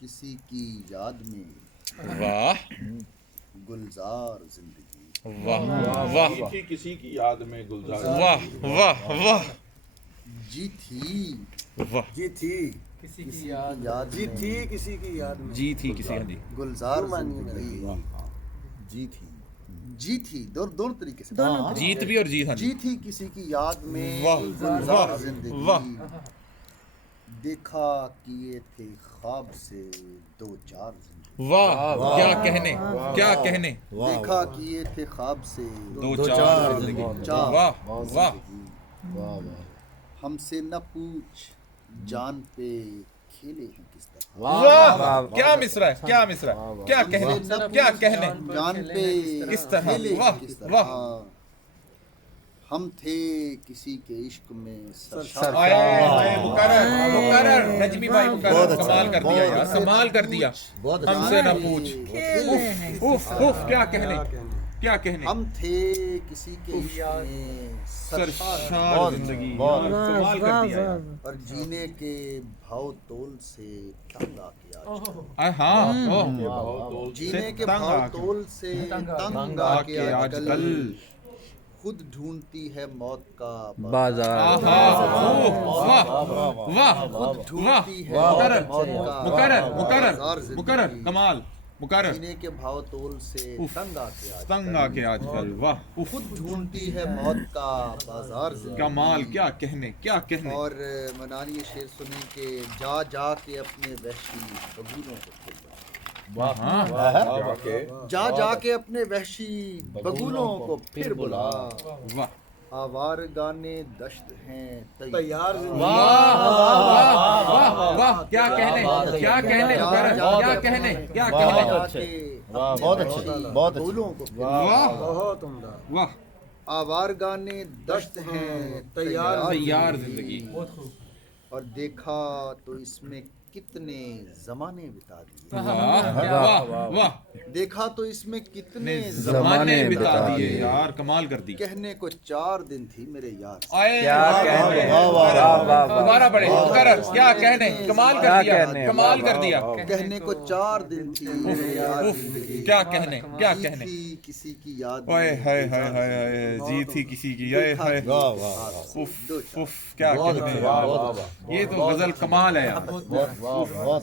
کسی کی یاد میں واہ گلزار زندگی، واہ واہ تھی کسی کی یاد میں گلزار، واہ واہ واہ جی تھی واہ جی تھی کسی کی یاد جی میں تھی کسی کی یاد میں جی تھی کسی جی گلزار زندگی، جی تھی جی تھی دونوں طریقے سے جیت بھی اور جیت ہاں جی تھی کسی کی یاد میں واہ گلزار واہ زندگی، واہ دیکھا کیے تھے خواب سے دو چار زندگی، واہ کیا کہنے کیا کہنے دیکھا کیے تھے خواب سے دو چار زندگی چار واہ واہ زندگی، ہم سے نہ پوچھ جان پہ کھیلے ہیں کس طرح، واہ کیا مصرع ہے کیا مصرع ہے کیا ہم کہنے سے نہ کیا پوچھ کہنے جان پہ کس طرح کھیلے ہیں واہ کس طرح، واہ ہم تھے کسی کے عشق میں آئے آئے مقرر مقرر نجمی بھائی مقرر کمال کر دیا یار کمال کر دیا ہم سے نہ پوچھ اوف اوف کیا کہنے کیا کہنے ہم تھے کسی کے عشق میں سرشار زندگی یار کمال کر دیا یار اور جینے کے بھاؤ تول سے تنگ آ کے آج ہاں جینے کے تنگ بھاؤ آ کے تول سے تنگ آ کے آج کل خود ڈھونڈتی ہے موت کا بازار، واہ واہ خود ڈھونڈتی ہے مقرر موت کا مقرر بازار مقرر زندگی، مقرر کمال مقرر جینے کے بھاؤ تول سے تنگ آ کے آج تنگ آ کے آج کل واہ اف خود ڈھونڈتی ہے موت کا بازار زندگی، کمال کیا کہنے کیا کہنے اور منانی یہ شعر سنیں کہ جا جا کے اپنے وحشی بگولوں کو پھر بلا، جا جا کے اپنے وحشی بگولوں کو پھر بلا، واہ آوارگانے دشت ہیں تیار زندگی واہ واہ واہ کیا کہنے کیا کہنے مقرر کیا کہنے کیا کہنے بہت اچھے بگولوں کو پھر بلا، واہ بہت عمدہ واہ آوارگانے دشت ہیں تیار زندگی اور دیکھا تو اس میں کتنے زمانے بتا دیے، واہ واہ واہ دیکھا تو اس میں کتنے زمانے بتا دیے یار کمال کر دی کہنے کو 4 دن تھی میرے یار سے، آئے دوبارہ پڑھے مقرر کیا کہنے کمال کر دیا کمال کر دیا کہنے کو 4 دن تھی میرے یار زندگی، کیا کہنے کیا جی کہنے تھی کسی کی یاد اوئے میں ہائے ہائے ہائے ہائے جی تھی کسی کی ہائے ہائے اف اف کیا کہنے یہ تو غزل کمال ہے یار